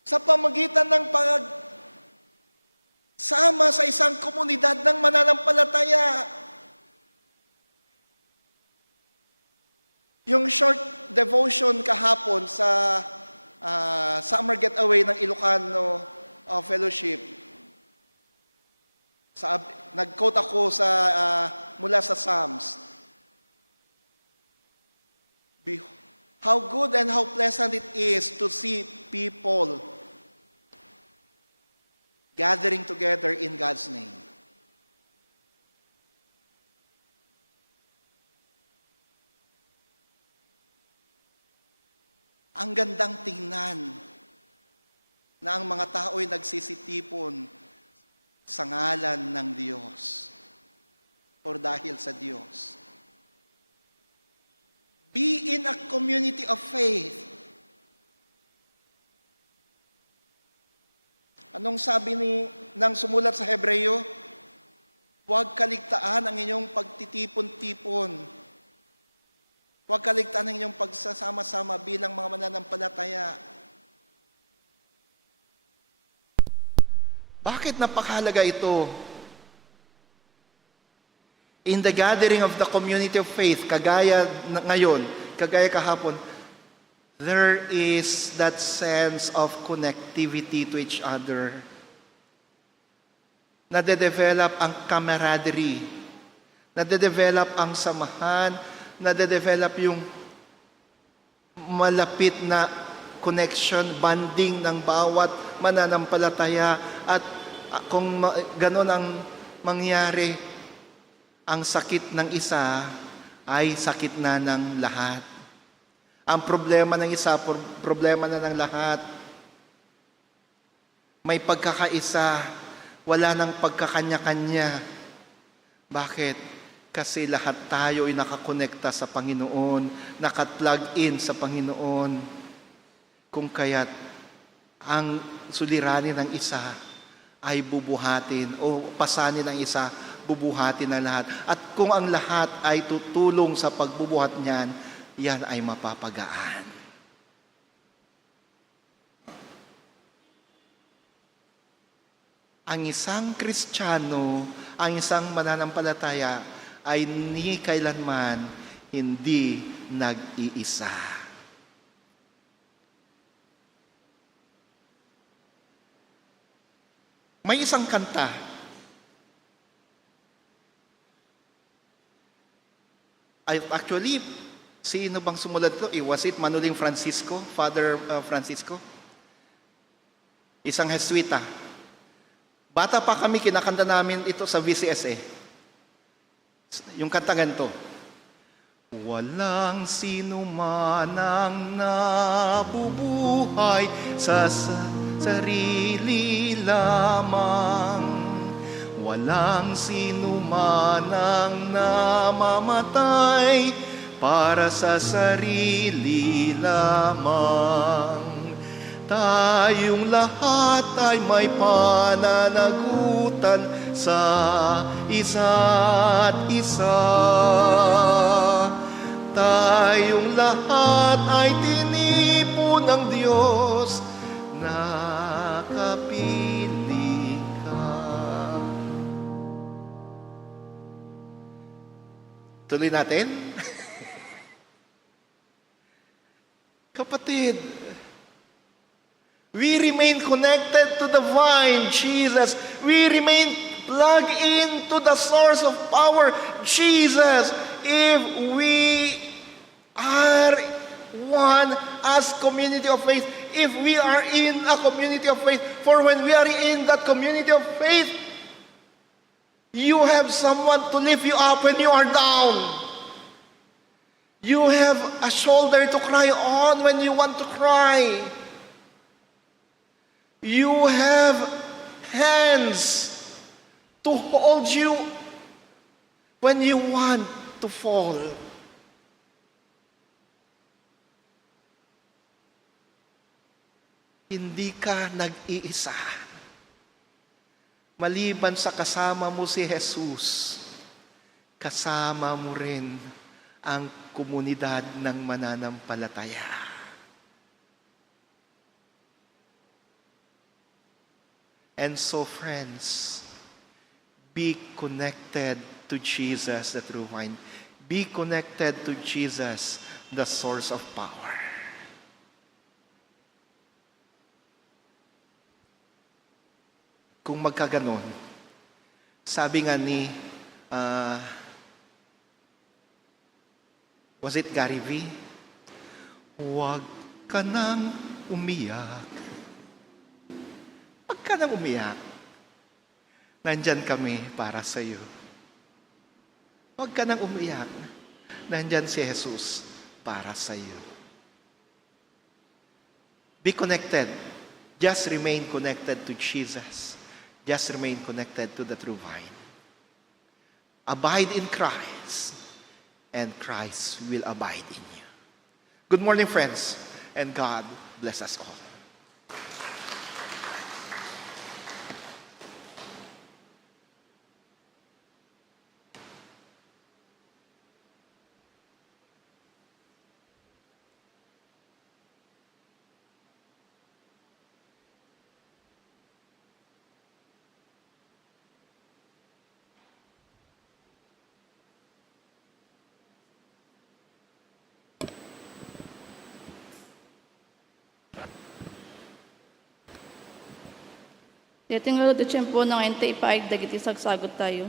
Sa pamagitan ng sama sa isang komunidad ng mananampalataya. Yung short devotion kahapon sa summer getaway ng Ilocano Fellowship, nag-quote ako mula sa Psalms. How good and how pleasant it is to see people gathering together in God's name. Ang gandang tingnan na ang mga tao'y nagsisitipon sa ngalan ng Diyos or dahil sa Diyos. Be in a community of faith. Anong sabi ng sumulat sa Hebreo? Huwag kaligtaan ang inyong pagtitipon-tipon. Huwag kaligtaan ang inyong pagsasama-sama bilang mga mananampalataya. Bakit napakahalaga ito? In the gathering of the community of faith, kagaya ngayon, kagaya kahapon, there is that sense of connectivity to each other. Nade-develop ang camaraderie. Nade-develop ang samahan. Nade-develop yung malapit na connection, bonding ng bawat mananampalataya. At kung ganon ang mangyari, ang sakit ng isa ay sakit na ng lahat. Ang problema ng isa, problema na ng lahat. May pagkakaisa, wala nang pagkakanya-kanya. Bakit? Kasi lahat tayo ay nakakonekta sa Panginoon, nakaplug in sa Panginoon. Kung kaya't ang suliranin ng isa ay bubuhatin o pasanin ng isa, bubuhatin ng lahat. At kung ang lahat ay tutulong sa pagbubuhat niyan, yan ay mapapagaan. Ang isang Kristiyano, ang isang mananampalataya ay ni kailanman hindi nag-iisa. May isang kanta. Actually, sino bang sumulat ito? Was it Manuling Francisco? Father Francisco? Isang Jesuita. Bata pa kami, kinakanta namin ito sa VCS . Yung kanta ganito. Walang sino man ang nabubuhay sa sarili lamang. Walang sino man ang namamatay para sa sarili lamang. Tayong lahat ay may pananagutan sa isa't isa. Tayong lahat ay tinipo ng Diyos, nakapili ka. Tuloy natin. Kapatid, we remain connected to the vine, Jesus. We remain plugged into the source of power, Jesus. If we are one as community of faith, if we are in a community of faith, for when we are in that community of faith, you have someone to lift you up when you are down. You have a shoulder to cry on when you want to cry. You have hands to hold you when you want to fall. Hindi ka nag-iisa. Maliban sa kasama mo si Jesus, kasama mo rin ang komunidad ng mananampalataya. And so, friends, be connected to Jesus, the true vine. Be connected to Jesus, the source of power. Kung magkaganon, sabi nga ni, was it Gary V? Huwag ka nang umiyak. Huwag ka nang umiyak. Nandyan kami para sa iyo. Huwag ka nang umiyak. Nandyan si Jesus para sa iyo. Be connected. Just remain connected to Jesus. Just remain connected to the true vine. Abide in Christ, and Christ will abide in you. Good morning, friends, and God bless us all. Titingalo ti tiyempo ng ente ipaig dagiti sagsagot tayo.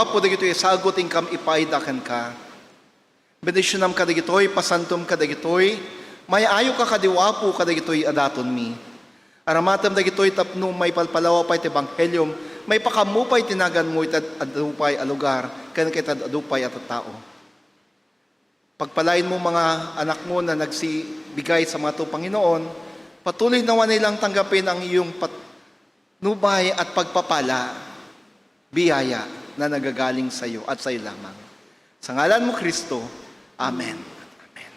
kadiwapo dagitoy sagot ingkam ipaidakan ka. Bendisyonam ka dagitoy, pasantom ka dagitoy, may ayo ka kadiwapo ka dagitoy adaton mi. Aramatam dagitoy tapno may palpalawa pay ti Ebanghelyo, may pakamupay tinagan mo itad adupay a lugar, kan kitad adupay at tao. Pagpalain mo mga anak mo na nagsibigay sa mga to Panginoon, patuloy nawa nilang tanggapin ang iyong patnubay at pagpapala, biyaya na nagagaling sa iyo at sa iyo lamang. Sa ngalan mo, Kristo. Amen. Amen.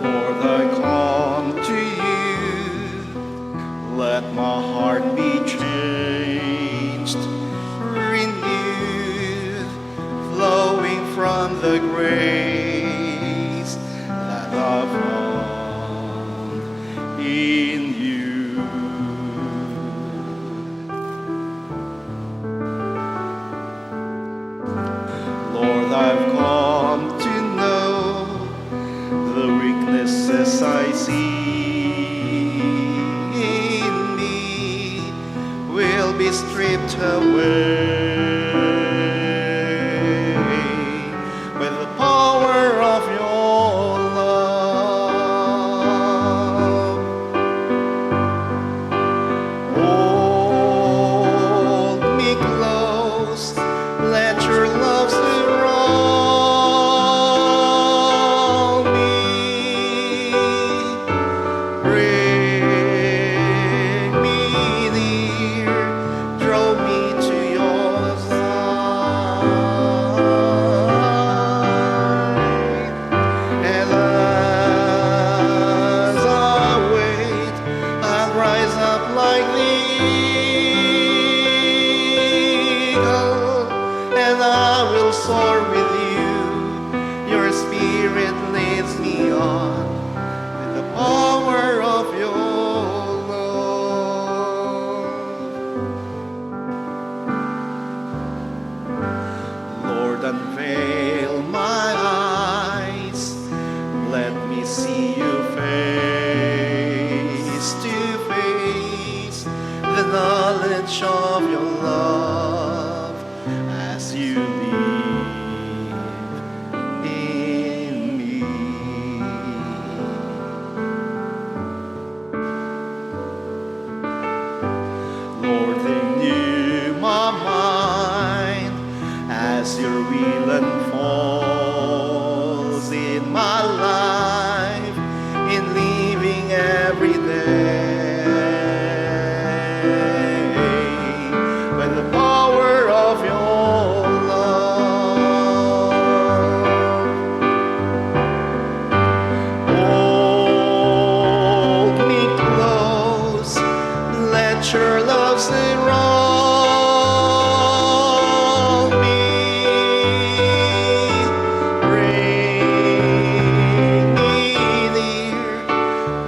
Lord, I come to you. Let my heart be changed, renewed, flowing from the grace that I've found in you. Lord, I've come to know the weaknesses I see in me will be stripped away by the power of your love. Hold me close, let your love surround me. Bring me near, draw me to your side. And as I wait, I'll rise up like the eagle, and I will soar with you. Your spirit leads me on with the power of your love. Lord, unveil my eyes, let me see you face to face, the knowledge of your love as you live in me. Lord, renew my mind as your will unfolds in my life, in living every day. By the power of your love. Hold me close, let your love surround me. Bring me near,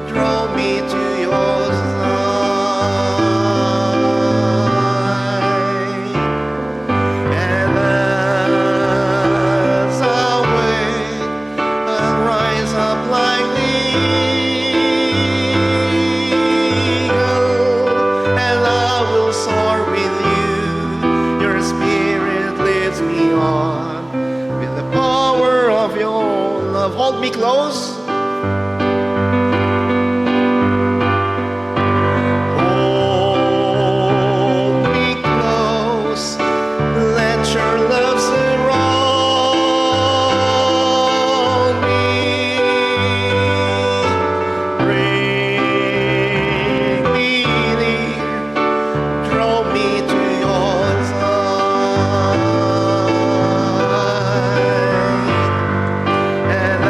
draw me to your side. And as I wait, I'll rise up like the eagle, and I will soar with you. Your spirit leads me on with the power of your love. Hold me close. Hold me close, let your love surround me. Bring me near, draw me to your side. And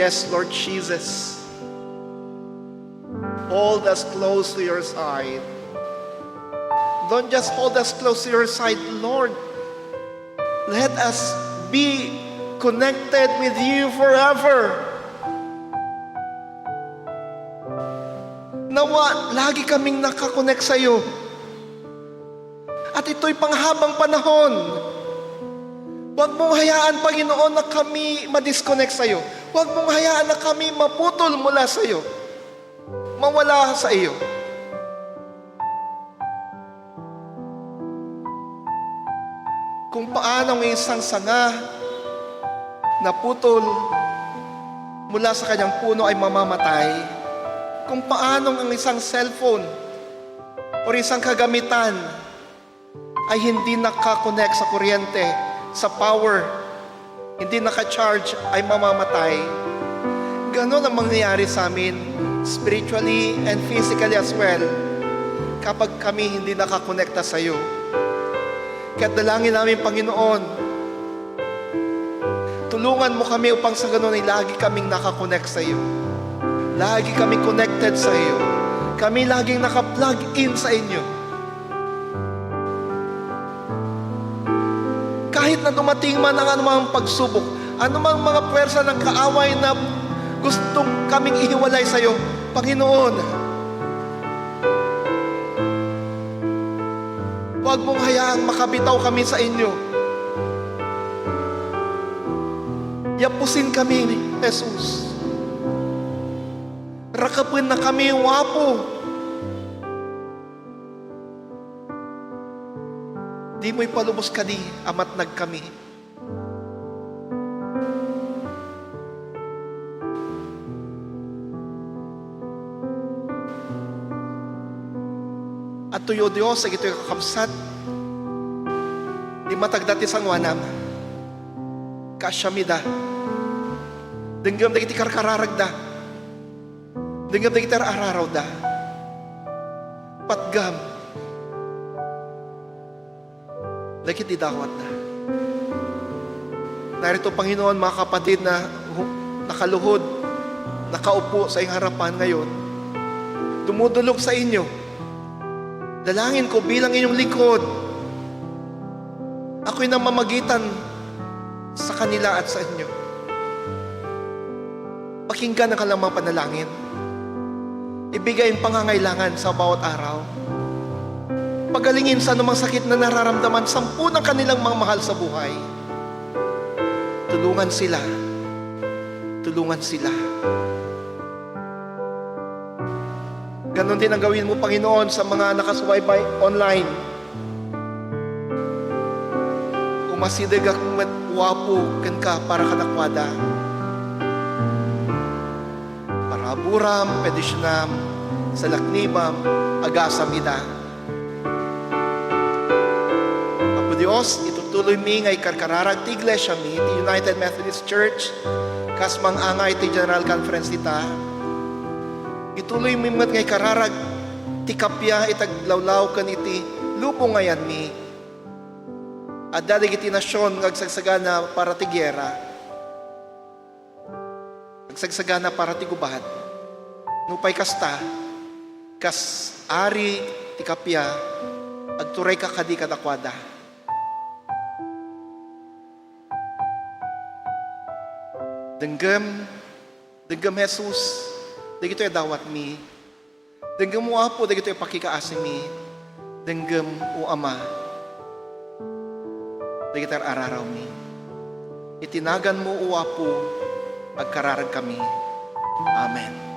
Yes, Lord Jesus. Hold us close to your side. Don't just hold us close to your side, Lord. Let us be connected with you forever. Nawa, lagi kaming nakakonect sa iyo. At ito'y panghabang panahon. Huwag mong hayaan, Panginoon, na kami madisconnect sa iyo. Huwag mong hayaan na kami maputol mula sa iyo. Mawala sa iyo. Kung paano ang isang sanga na putol mula sa kanyang puno ay mamamatay, kung paano ang isang cellphone o isang kagamitan ay hindi nakakonect sa kuryente, sa power, hindi naka-charge, ay mamamatay. Ganon ang mangyayari sa amin, spiritually and physically as well, kapag kami hindi nakakonekta sa iyo. Kaya dalangin namin, Panginoon, tulungan mo kami upang sa ganon ay lagi kaming nakakonect sa iyo. Lagi kaming connected sa iyo. Kami laging naka-plug in sa inyo. Kahit na dumating man ang anumang pagsubok, anumang mga pwersa ng kaaway na gustong kaming ihiwalay sa iyo, Panginoon, huwag mong hayaang makabitaw kami sa inyo. Yapusin kami, Jesus. Rakapin na kami, wapo. Di mo'y palubos ka di, amat nagkami. At tuyo Diyos, sa ito'y kakabsat, di matagdati sang wanam, kasyamida, denggam da iti karkararagda, denggam da iti araraw da, patgam, dagit idawat na. Narito, Panginoon, mga kapatid na nakaluhod, nakaupo sa iyong harapan ngayon, dumudulog sa inyo. Dalangin ko bilang inyong likod, ako'y namamagitan sa kanila at sa inyo. Pakinggan ang kalamang panalangin. Ibigay ang pangangailangan sa bawat araw. Pagalingin sa anumang sakit na nararamdaman, 10 ng kanilang mga mahal sa buhay. Tulungan sila. Tulungan sila. Ganon din ang gawin mo, Panginoon, sa mga nakasubaybay online. Umasidig akong wapo kan ka para kanakwada. Para buram, pedisyonam, salaknibam, agasam ida. Apo Diyos, itutuloy mi ngay karkararag ti Iglesia mi, ti United Methodist Church, kasmang angay ti General Conference ita. Ituloy mi mat ngay kararag ti kapya itaglawlaw kan iti lupong ngayan mi. At dadig iti nasyon ngagsagsagana para ti gyera. Ngagsagsagana para ti gubad. Nupay kasta, kas ari ti kapya, agturay ka kadi kadakwada. Denggam Jesus, dagito ay dawat mi. Denggam mo apo, dagito ay pakikaasi mi. Denggam o ama, dagito ay araraw mi. Itinagan mo o apo, agkararag kami. Amen.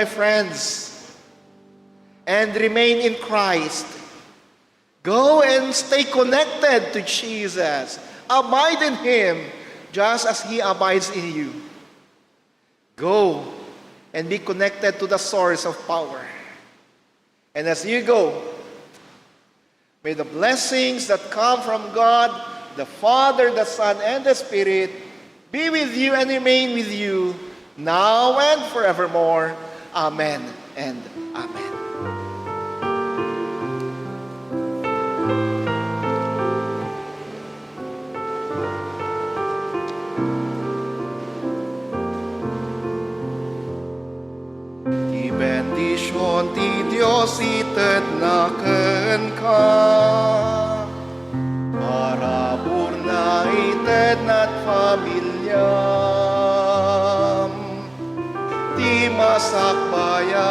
my friends, and remain in Christ. Go and stay connected to Jesus. Abide in Him just as He abides in you. Go and be connected to the source of power. And as you go, may the blessings that come from God, the Father, the Son, and the Spirit be with you and remain with you now and forevermore. Amen and amen. Ti bendisyon ti Dios ited na ken ka, parabur na ited na't pamilyam, ti masakbayam,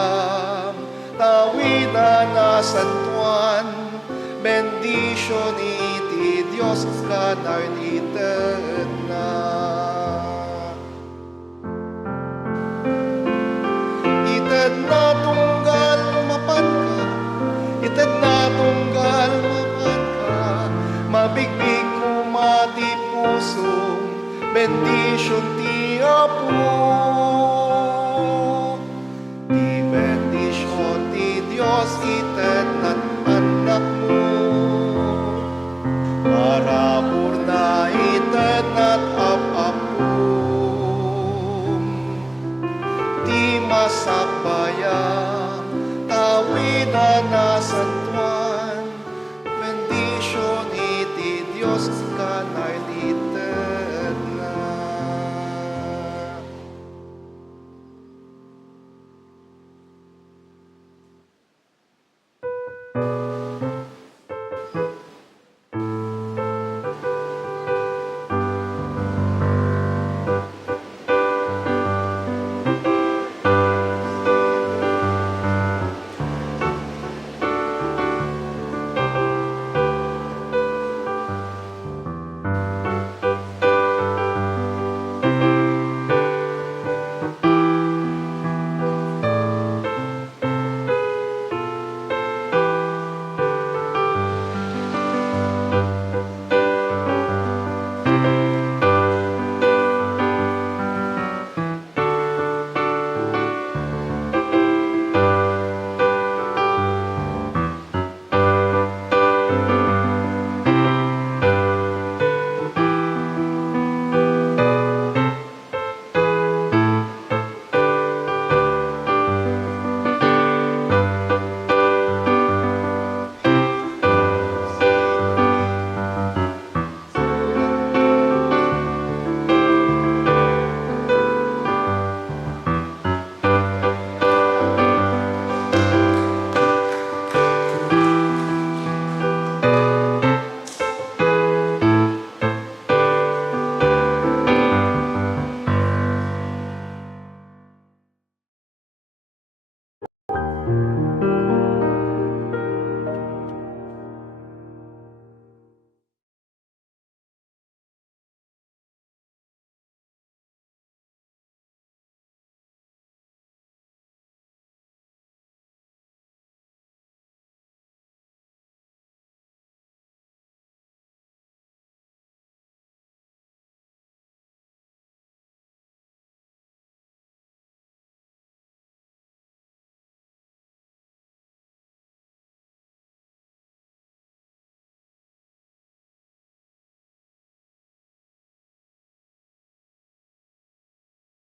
tawidan na santuan, bendisyon iti Dios kanayon ited na. Ited na tunggal mapan ka, ited na tunggal mapan ka, mabigbig kumati puso, bendisyon ti Apo. Ti bendisyon ti Dios ite